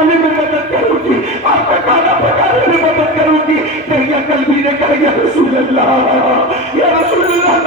پلانے میں مدد کروں گی، آپ کا کھانا پکانے میں مدد کروں گی۔ دہیا قلبی نے کہا یا رسول اللہ، یا رسول اللہ،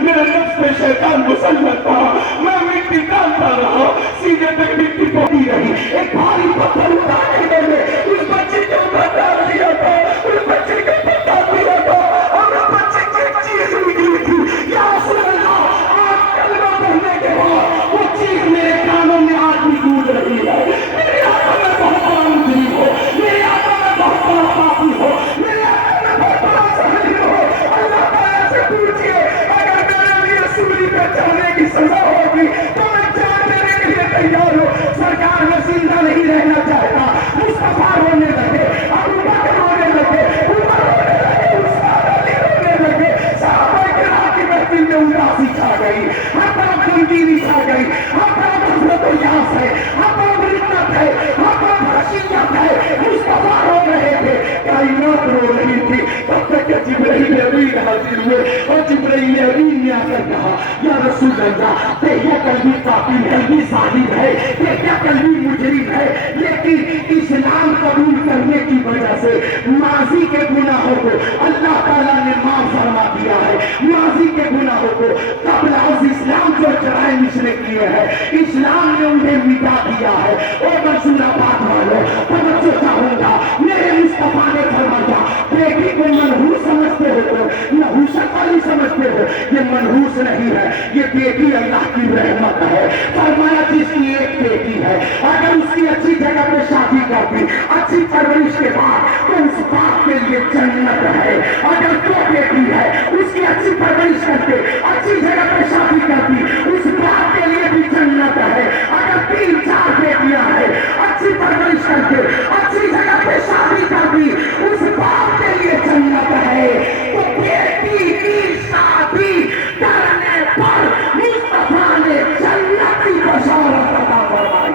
میرے نفس میں شیطان مسلط تھا، میں مٹی ڈالتا رہا، سینے پہ مٹی پڑی رہی، ایک بھاری پتھر اٹھانے میں اس بچے کے اوپر ڈال دیا تھا، اس بچے کے اوپر ڈال دیا تھا، اور اس بچے کی ایک چیز نکلی تھی، یا رسول اللہ، آج کلمہ پڑھنے کے بعد وہ چیز میرے کانوں میں آج بھی گونج رہی ہے۔ میرے آقا میں بہت بڑا مجرم ہو، میرے آقا میں بہت بڑا پاپی ہو، میرے آقا میں بہت بڑا ظالم ہو، اللہ تعالیٰ سے پوچھئے اگر میرے لیے سولی پہ چڑھنے کی سزا ہوگی تو میں جان دینے کے لیے تیار ہوں۔ سرکار میں زندہ نہیں رہنا چاہتا، مصطفیٰ رونے لگے، ابو بکر رونے لگے، عمر رونے لگے، عثمان علی رونے لگے، صحابہ کرام کی محفل میں اداسی چھا گئی، ہر طرف غمگینی چھا گئی، ہر طرف حسرت و یاس ہے، ہر طرف رقت ہے، ہر طرف خشیت ہے۔ مصطفیٰ رو رہے تھے، کائنات رو رہی تھی، تب تک کہ جبرائیل امین حاضر ہوئے، اور جبرائیل امین نے آ کر کہا یا رسول اللہ، دہیا قلبی قاتل ہے، یہ ظالم ہے، دہیا قلبی مجرم ہے، لیکن اسلام قبول کرنے کی وجہ سے ماضی کے گناہوں کو اللہ تعالیٰ نے معاف فرما دیا ہے۔ ماضی کے گناہوں کو قبل از اسلام جو جرائم اس نے کیے ہیں، اسلام نے انہیں مٹا دیا ہے۔ اور منصور آباد والوں توجہ چاہوں گا، میرے مصطفیٰ نے فرمایا بیٹی کو منحوس سمجھتے ہو تو نحوست والی سمجھتے ہو، یہ منحوس نہیں ہے، یہ بیٹی اللہ کی رحمت ہے۔ فرمایا جس کی ایک بیٹی ہے اگر اس کی اچھی جگہ پہ شادی کر دی، اچھی پرورش کے بعد، تو اس باپ کے لیے جنت ہے۔ اگر دو بیٹی ہے اس کی اچھی پرورش کر کے اچھی جگہ پہ شادی کر دی، اس باپ کے لیے بھی جنت ہے۔ اگر 3-4 بیٹیاں ہیں اچھی پرورش کر کے اچھی جگہ پہ شادی کر دی، اس باپ کے لیے جنت ہے۔ تو بیٹی کی شادی کرنے پر مصطفیٰ نے جنت کی بشارت عطا فرمائی۔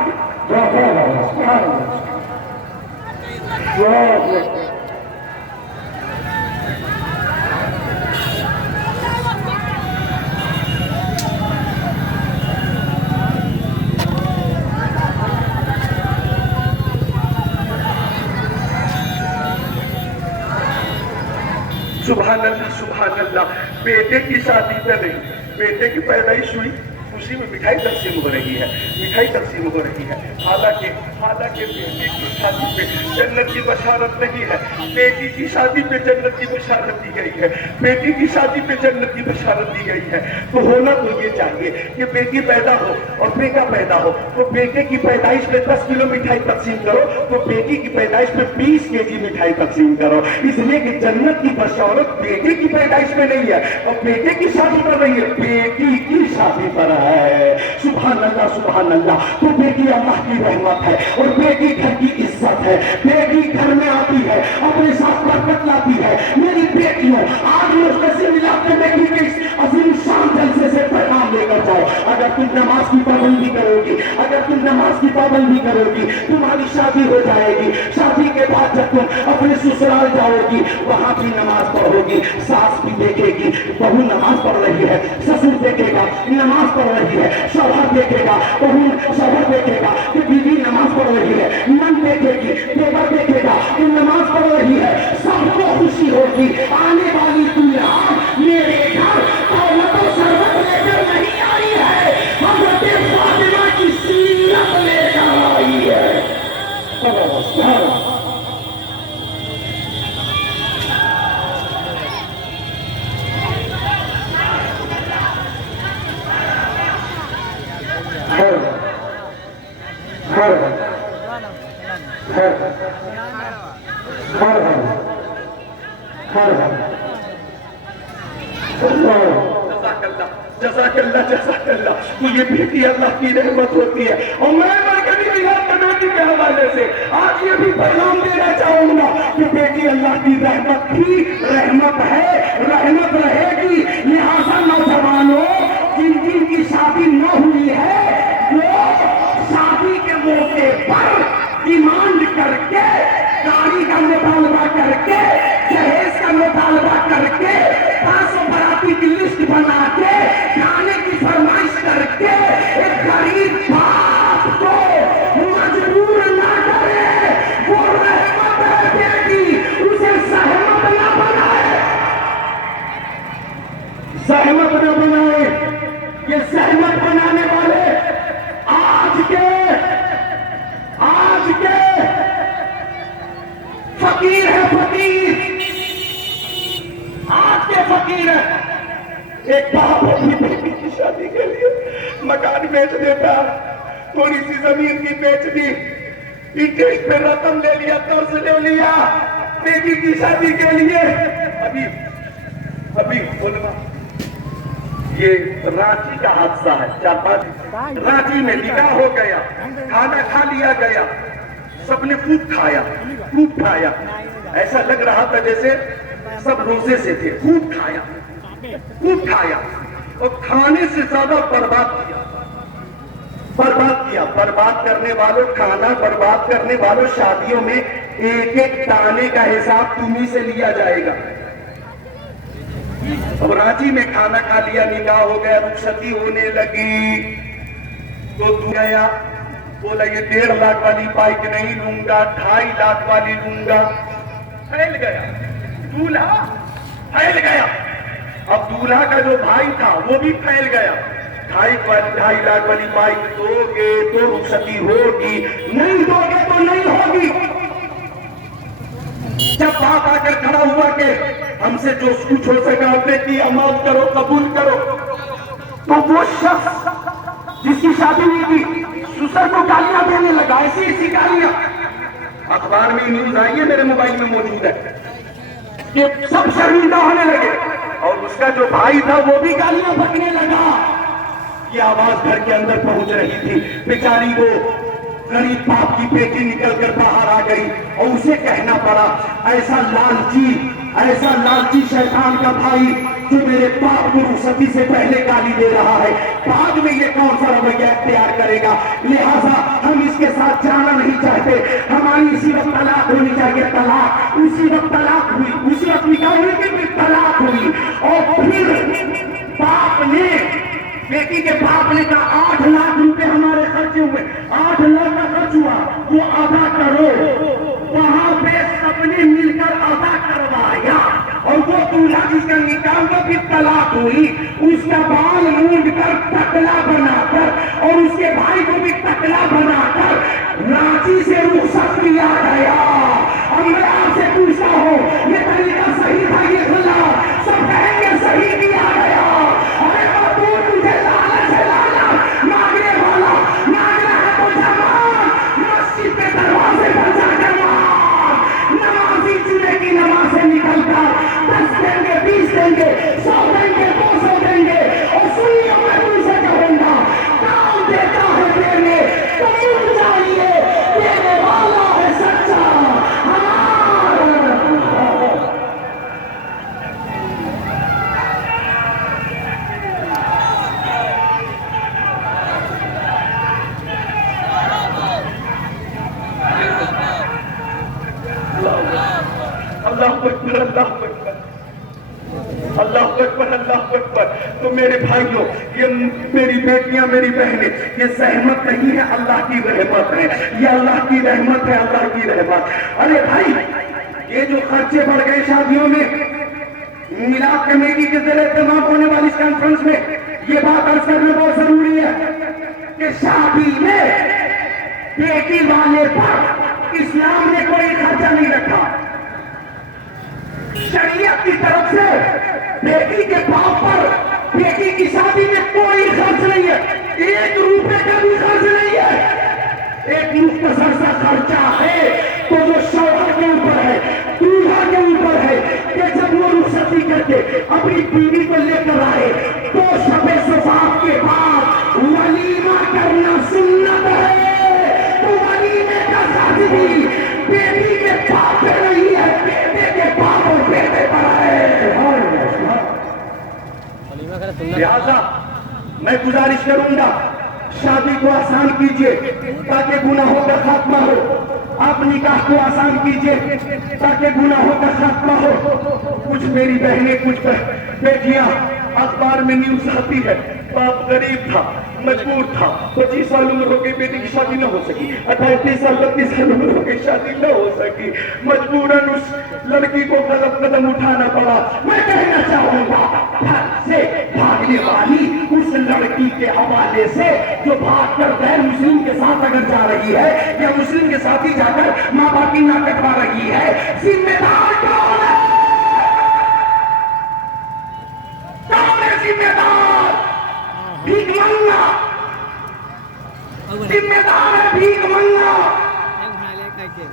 سبحان اللہ سبحان اللہ۔ بیٹے کی شادی پہ نہیں، بیٹے کی پیدائش ہوئی، خوشی میں مٹھائی تقسیم ہو رہی ہے، مٹھائی تقسیم ہو رہی ہے۔ حالانکہ بیٹے کی شادی پہ جنت کی بشارت نہیں ہے، بیٹی کی شادی پہ جنت کی بشارت دی گئی ہے، بیٹی کی شادی پہ جنت کی بشارت دی گئی ہے۔ تو ہونا تو یہ چاہیے کہ بیٹی پیدا ہو اور بیٹا پیدا ہو، تو بیٹے کی پیدائش پہ 10 کلو مٹھائی تقسیم کرو، تو بیٹی کی پیدائش پہ 20 kg مٹھائی تقسیم کرو، اس لیے کہ جنت کی بشارت بیٹے کی پیدائش میں نہیں ہے اور بیٹے کی شادی پر نہیں ہے، بیٹی کی شادی پر ہے۔ سبحان اللہ سبحان اللہ۔ تو بیٹی اللہ کی رحمت ہے اور بیٹی گھر کی عزت ہے، بیٹی گھر میں آتی ہے اپنے ساتھ برکت لاتی ہے۔ میری بیٹیوں، آج مختصر علاقے میں کی اس عظیم شان جلسے سے پیغام لے کر جاؤ، اگر تم نماز کی پابندی کرو گی، اگر تم نماز کی پابندی کرو گی، تمہاری شادی ہو جائے گی۔ شادی کے بعد جب تم اپنے سسرال جاؤ گی، وہاں بھی نماز پڑھو گی، ساس بھی دیکھے گی بہو نماز پڑھ رہی ہے، سسر دیکھے گا نماز پڑھ رہی ہے، شوہر دیکھے گا، بہو شوہر دیکھے گا کہ بیوی نماز پڑھ رہی ہے، نند دیکھے گی، دیور دیکھے گا کہ نماز پڑھ رہی ہے، سب کو خوشی ہوگی۔ آنے والی دنیا میرے گھر دولت و ثروت لے کر نہیں آئی ہے، حضرت فاطمہ کی سیرت لے کر آئی ہے۔ جزاک اللہ جزاک اللہ۔ تو یہ بیٹی اللہ کی رحمت ہوتی ہے، اور میں مرکزی ملاد کمیٹی کے حوالے سے آج یہ بھی پیغام دینا چاہوں گا کہ بیٹی اللہ کی رحمت تھی، رحمت ہے، رحمت رہے گی۔ لہٰذا نوجوانوں جن کی شادی نہ ہوئی ہے وہ شادی کے موقع پر ڈیمانڈ کر کے، گاڑی کا مطالبہ کر کے، جہیز کا مطالبہ کر کے، 500 باراتی کی لسٹ بنا کے، کھانے کی فرمائش کر کے ایک غریب باپ کو مجبور نہ ایک باپ اپنی بیٹی کی شادی کے لیے مکان بیچ دیتا، تھوڑی سی زمین کی بیچ دی، انٹرسٹ پہ رقم لے لیا، قرض لے لیا بیٹی کی شادی کے لیے۔ ابھی علماء یہ رانچی کا حادثہ ہے، 4-5 رانچی میں نکاح ہو گیا، کھانا کھا لیا گیا، سب نے خوب کھایا، ایسا لگ رہا تھا جیسے سب روزے سے تھے، خوب کھایا اور کھانے سے زیادہ برباد کیا۔ برباد کرنے والوں، کھانا برباد کرنے والوں، شادیوں میں ایک ایک دانے کا حساب تمہیں سے لیا جائے گا۔ اب رانچی میں کھانا کھا لیا، نکاح ہو گیا، رخصتی ہونے لگی تو گیا، بولا یہ 1.5 لاکھ والی بائک نہیں لوں گا، 2.5 لاکھ والی لوں گا۔ پھیل گیا دولہا، پھیل گیا۔ اب دولہا کا جو بھائی تھا وہ بھی پھیل گیا، 2.5 لاکھ والی بائک دو گے تو رخصتی ہوگی، نہیں دو گے تو نہیں ہوگی۔ جب باپ آ کر کھڑا ہوا کہ ہم سے جو کچھ ہو سکا آپ نے کیا، معاف کرو، قبول کرو، تو وہ شخص جس کی شادی ہوئی تھی سسر کو گالیاں دینے لگا، ایسی گالیاں، اخبار میں نیوز آئی ہے، میرے موبائل میں موجود ہے، کہ سب شرمندہ ہونے لگے، اور اس کا جو بھائی تھا وہ بھی گالیاں بکنے لگا۔ یہ آواز گھر کے اندر پہنچ رہی تھی، بیچاری کو غریب باپ کی بیٹی نکل کر باہر آ گئی اور اسے کہنا پڑا، ایسا لالچی شیطان کا بھائی جو میرے باپ کو رخصتی سے پہلے گالی دے رہا ہے، بعد میں یہ کون سا رویہ اختیار کرے گا؟ لہٰذا ہم اس کے ساتھ جانا نہیں چاہتے، ہماری اسی وقت طلاق ہونی چاہیے۔ طلاق اسی وقت طلاق ہوئی، اسی وقت نکاح ہوئی کہ پھر طلاق ہوئی، اور پھر بیٹی کے باپ نے کہا 8 لاکھ روپے ہمارے خرچ ہوئے، 8 لاکھ کا خرچ ہوا، وہ ادا کرو۔ وہاں پہ سب نے مل کر ادا کروایا، اور وہ دولہا جس کا نکاح کا پھر طلاق ہوئی، اس کا بال مونڈ کر ٹکلا بنا کر اور اس کے بھائی کو بھی ٹکلا بنا کر رانچی سے رخصت کیا گیا۔ اور میں آپ سے پوچھتا ہوں یہ طریقہ صحیح تھا یہ غلط؟ سب کہیں گے صحیح کیا گیا۔ ارے مزدور تجھے لعنت سے لعنت، مانگنے والا مانگنا ہے تو جمان، مسجد کے دروازے پر جا کر مان، نمازی چنے کی نماز سے نکل کر 10 دیں گے، 20 دیں گے، 100 دیں گے، 200 دیں گے، اور سنیوں میں تم سے کہوں گا کام دیتا ہے دینے تو مل جائیے، دینے والا ہے سچا اللہ اکبر، اللہ اکبر۔ تو میرے بھائیوں، یہ میری بیٹیاں، میری بہنیں، یہ زحمت نہیں ہے، اللہ کی رحمت ہے، یہ اللہ کی رحمت ہے، اللہ کی رحمت۔ ارے بھائی، یہ جو خرچے بڑھ گئے شادیوں میں، میلاد کمیٹی کے زیر اہتمام ہونے والی اس کانفرنس میں یہ بات عرض کرنا بہت ضروری ہے کہ شادی میں بیٹی والے پر اسلام نے کوئی خرچہ نہیں رکھا۔ شریعت کی طرف سے بیٹی کے باپ پر بیٹی کی شادی میں کوئی خرچ نہیں ہے، 1 روپے کا بھی خرچ نہیں ہے۔ ایک مختصر سا خرچہ ہے تو جو شوہر کے اوپر ہے، دولہا کے اوپر ہے، کہ جب وہ رخصتی کر کے اپنی بیوی کو لے کر آئے تو شب صفاف کے بعد ولیمہ کرنا سنت ہے۔ تو ولیمے کا خرچ بھی بیٹی کے باپ پہ نہیں ہے، بیٹے کے باپ اور بیٹے پر ہے۔ لہذا میں گزارش کروں گا، شادی کو آسان کیجئے تاکہ گناہوں کا خاتمہ ہو، آپ نکاح کو آسان کیجئے تاکہ گناہوں کا خاتمہ ہو۔ کچھ میری بہنیں، کچھ بیٹیاں، اخبار میں نیوز آتی ہے، باپ غریب تھا، مجبور تھا، 25 سال عمر ہو گئی، بیٹی کی شادی نہ ہو سکی، 28 سال 32 سال عمر ہو گئی، شادی نہ ہو سکی، مجبوراً اس لڑکی کو غلط قدم اٹھانا پڑا۔ میں کہنا چاہوں گا گھر سے بھاگنے والی اس لڑکی کے حوالے سے جو بھاگ کر غیر مسلم کے ساتھ اگر جا رہی ہے یا مسلم کے ساتھ ہی جا کر ماں باپ کی ناک کٹوا رہی ہے، ذمہ دار کون ہے؟ کون ہے ذمہ بھیک مانگنا، ذمہ دار ہے بھیک مانگنا،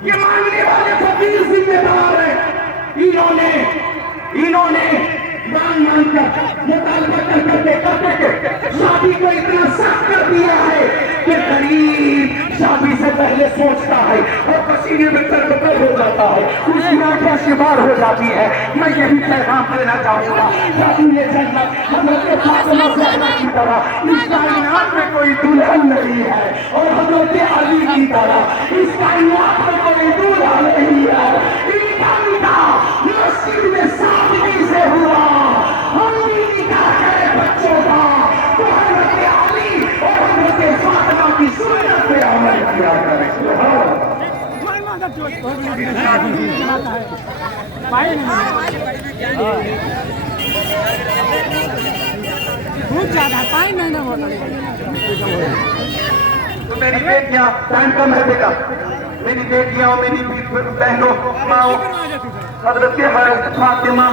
یہ مانگنے والے فقیر ذمہ دار ہیں۔ انہوں نے مان مان کر مطالبہ کرتے شادی کو اتنا سخت کر دیا ہے کہ غریب شادی سے پہلے سوچتا ہے اور پسینے میں تربتر ہو جاتا ہے، اس کی آنکھیں شمار ہو جاتی ہے۔ میں یہی پیغام دینا چاہوں گا، شادی یہ جنت حضرت فاطمہ زہرا کی طرح اس کائنات میں کوئی دلہن نہیں ہے، اور حضرت علی کی طرح اس کائنات میں کوئی دولہا نہیں ہے۔ ان کا نکاح مسجد میں سادگی سے ہوا، ہم بھی نکاح کرے بچوں کا تو حضرت علی اور حضرت فاطمہ کی سنت پہ عمل کیا کرے۔ تو میری بیٹیاں، ٹائم کم ہے بیٹا، میری بیٹیاں اور میری بہنوں، ماں، حضرت فاطمہ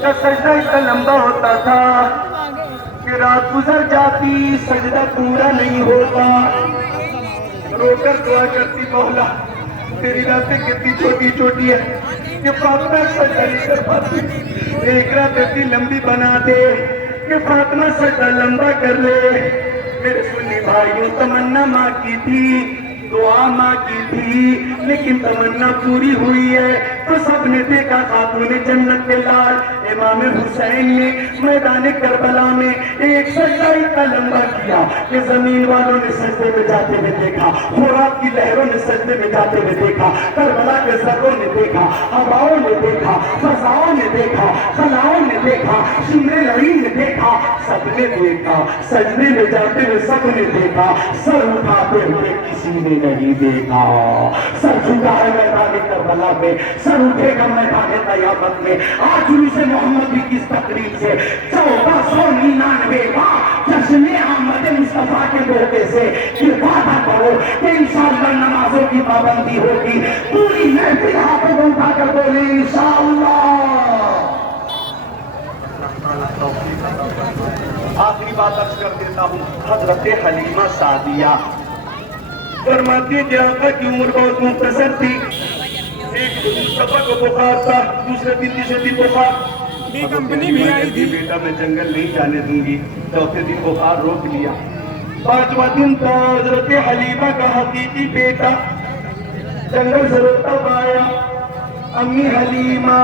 کا سجدہ اتنا لمبا ہوتا تھا کہ رات گزر جاتی، سجدہ پورا نہیں ہوتا، رو کر دعا کرتی، مولا تیری راتیں کتنی چھوٹی چھوٹی ہے کہ فاطمہ سجدہ نہیں کر پاتی، ایک رات اتنی لمبی بنا دے کہ فاطمہ سجدہ لمبا کر لے۔ میرے سنی بھائیوں، تمنا ماں کی تھی، دعا ماں کی تھی، لیکن تمنا پوری ہوئی ہے تو سب نے دیکھا خاتون جنت کے لال امام حسین نے میدان کربلا میں ایک سجدہ اتنا لمبا کیا کہ زمین والوں نے سجدے میں جاتے ہوئے دیکھا، خوراک کی لہروں نے سجدے میں جاتے ہوئے دیکھا، کربلا کے ذروں نے دیکھا، ہواؤں نے دیکھا، فضاؤں نے دیکھا، خلاؤں نے دیکھا، شمر لعین نے دیکھا، سب نے دیکھا، سجدے میں جاتے ہوئے سب نے دیکھا، سر اٹھاتے ہوئے کسی نے نہیں دیکھا۔ سر جھکا ہے میدان کربلا میں، سر اٹھے گا میدان قیامت میں۔ آج جلوس محمدی کی تقریب سے 1499 جشن آمد مصطفیٰ کے موقع سے یہ وعدہ کرو کہ انشاءاللہ نمازوں کی پابندی ہوگی، پوری محفل ہاتھوں کو اٹھا کر بولے انشاءاللہ۔ آخری بات عرض کر دیتا ہوں، حضرت حلیمہ سعدیہ فرماتی ہے کہ آقا کی عمر بہت مختصر تھی، ایک مصطفیٰ کو بخار تھا، دوسرے دن تیسرے دن بخار، کمپنی بھی آئی تھی، بیٹا میں جنگل نہیں جانے دوں گی، چوتھے دن بخار روک لیا، پانچواں دن تھا، حضرت حلیمہ کا حقیقی بیٹا جنگل سے روتا آیا، امی حلیمہ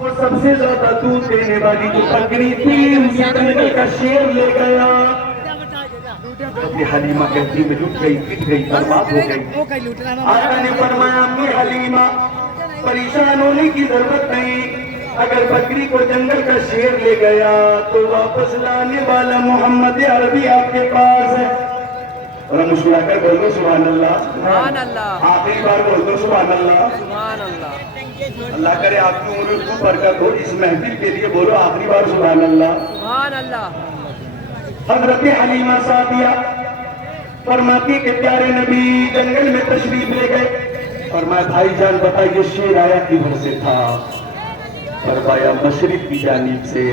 وہ سب سے زیادہ دودھ دینے والی جو بکری تھی، اسے جنگل کا شیر لے گیا۔ حلیمہ کہتی میں لٹ گئی، پٹ گئی، برباد ہو گئی۔ آقا نے فرمایا امی حلیمہ پریشان ہونے کی ضرورت نہیں، اگر بکری کو جنگل کا شیر لے گیا تو واپس لانے والا محمد عربی آپ کے پاس ہے۔ اور مسکرا کر بول دو سبحان اللہ، سبحان اللہ، آخری بار بول دو سبحان اللہ، سبحان اللہ۔ اللہ کرے آپ کی عمر کو برکت ہو، اس محفل کے لیے بولو آخری بار سبحان اللہ، سبحان اللہ۔ حضرت حلیمہ سعدیہ فرماتی کہ پیارے نبی جنگل میں تشریف لے گئے، فرمایا بھائی جان بتائیے شیر آیا کدھر سے تھا؟ فرمایا مشرق کی جانب سے۔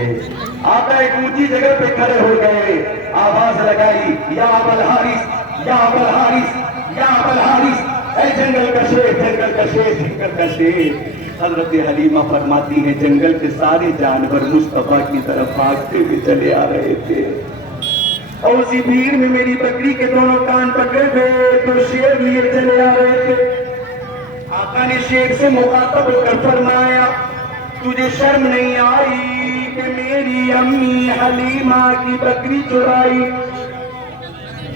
آقا ایک اونچی جگہ پہ کھڑے ہو گئے، آواز لگائی یا ابا الحارث، یا ابا الحارث، یا ابا الحارث، اے جنگل کا شیر، جنگل کا شیر، جنگل کا شیر۔ حضرت حلیمہ فرماتی ہیں جنگل کے سارے جانور مصطفیٰ کی طرف بھاگتے ہوئے چلے آ رہے تھے، اور اسی بھیڑ میں میری بکری کے دونوں کان پکڑے تھے تو شیر لیے چلے آ رہے تھے۔ آقا نے شیر سے مخاطب ہو کر فرمایا تجھے شرم نہیں آئی کہ میری امی حلیمہ کی بکری چرائی؟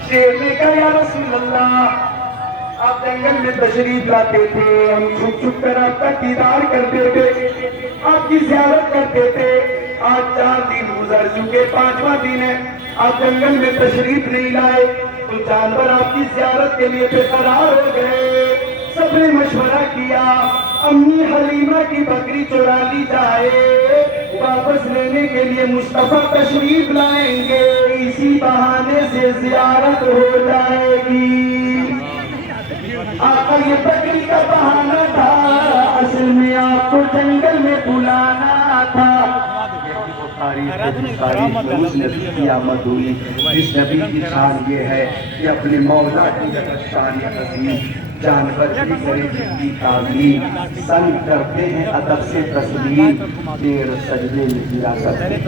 شیر نے کہا یا رسول اللہ آپ جنگل میں تشریف لاتے تھے، ہم چھپ چھپ کر آپ کا دیدار کرتے تھے، آپ کی زیارت کرتے تھے، آج 4 دن گزر چکے، 5واں دن ہے، آپ جنگل میں تشریف نہیں لائے تو جانور آپ کی زیارت کے لیے بے قرار ہو گئے۔ سب نے مشورہ کیا امی حلیمہ کی بکری چرا لی جائے، واپس لینے کے لیے مصطفیٰ تشریف لائیں گے، اسی بہانے سے زیارت ہو جائے گی۔ آقا یہ بکری کا بہانہ تھا، اصل میں آپ کو جنگل میں بلانا تھا۔ کی تاریخ میں اس نبی کی آمد ہوئی جس نبی کی شان یہ ہے کہ اپنے مولا کی شان عظیم جانور بھی کرے جن کی تعظیم سن کرتے ہیں ادب سے تسلیم دیر سجدے میں گرا کرتے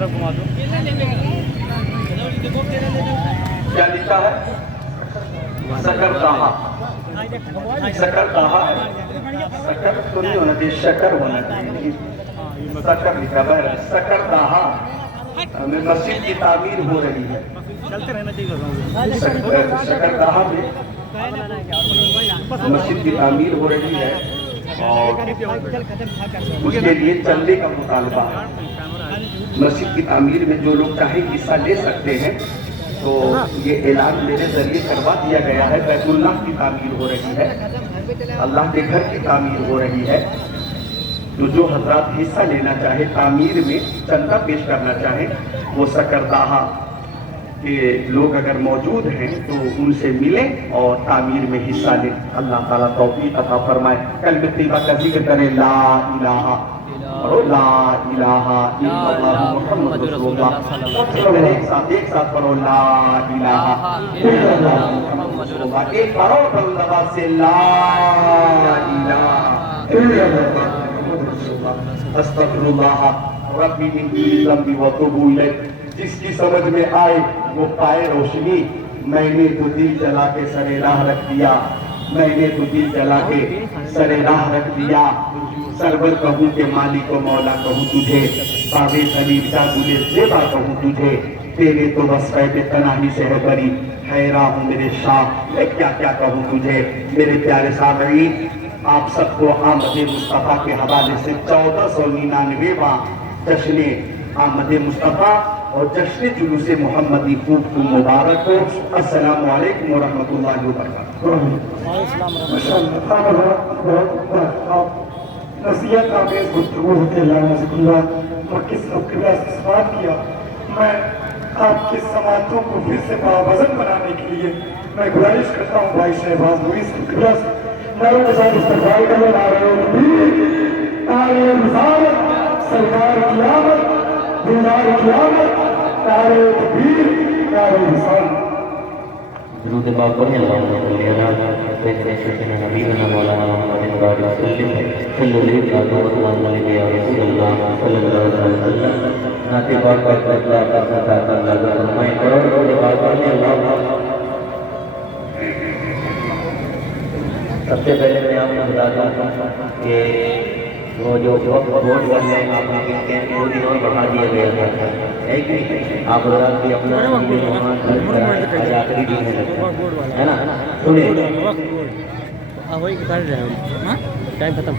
کیا لکھا ہے سکر دہا سکر دہا ہے سکر تو نہیں ہونا چاہیے شکر ہونا چاہیے سکر لکھا ہے سکر دہا میں مسجد کی تعمیر ہو رہی ہے شکر دہا میں مسجد کی تعمیر ہو رہی ہے اور اس کے لیے چندے کا مطالبہ مسجد کی تعمیر میں جو لوگ چاہے حصہ لے سکتے ہیں تو یہ اعلان میرے ذریعے کروا دیا گیا ہے بیت اللہ کی تعمیر ہو رہی ہے اللہ کے گھر کی تعمیر ہو رہی ہے تو جو حضرات حصہ لینا چاہے تعمیر میں چندہ پیش کرنا چاہیں وہ سکرداہا کے لوگ اگر موجود ہیں تو ان سے ملیں اور تعمیر میں حصہ لیں اللہ تعالیٰ توفیق عطا فرمائے کلمہ طیبہ کا ذکر کریں لا الہ لا الہ الا اللہ محمد رسول اللہ ایک ساتھ پڑھو لا الہ الا اللہ محمد رسول اللہ ایک بار اور پڑھو لباس سے لا الہ الا اللہ استغفر اللہ ربی من کل ذنب واتوب الیہ جس کی سمجھ میں آئے وہ پائے روشنی میں نے تو دل جلا کے سر راہ رکھ دیا میں نے تو دل جلا کے سر راہ رکھ دیا سرور کہوں کہ مالک و مولا کہوں تجھے باب خلیل کا گلے زیبا کہوں تجھے تیرے تو بس پہ تنہی سے ہے بری حیران ہوں میرے شاہ میں کیا کیا کہوں تجھے میرے پیارے سامعین آپ سب کو آمد مصطفیٰ کے حوالے سے 1499واں جشن آمد مصطفیٰ اور جشن جلوس محمدی خوب مبارک ہو السلام علیکم ورحمۃ اللہ وبرکاتہ نصیحت آمیز گفتگو ہوتے اللہ ذکر اللہ اور کس قبلہ سے سوال کیا میں آپ کی سماعتوں کو پھر سے باوزن بنانے کے لیے میں گزارش کرتا ہوں بھائی شہباز مویز قبلہ سے ناروں کے ساتھ استقبال کرنے نعرہ تکبیر نعرہ رسالت سرکار کی آمد دیدار کی آمد نعرہ تکبیر نعرہ رسالت درود پاک پڑھیں اللہم صلی علی سیدنا شیخنا حبیبنا مولانا محمد بارک وسلم صلی اللہ علیہ وسلم صلی اللہ علیہ وسلم نعت پاک کا اللہ کا صدا اللہ کا فرمائیں درود پاک پڑھیں اللہ سب سے پہلے میں آپ کو بتاتا ہوں کہ وہ جو ووٹ کرنے آپ نے کہتے ہیں 2 دن اور بڑھا دیا گیا تھا ہے کہ آپ حضرات بھی اپنا آج آخری دن ہے نا سنیں ٹائم ختم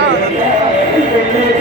Yeah.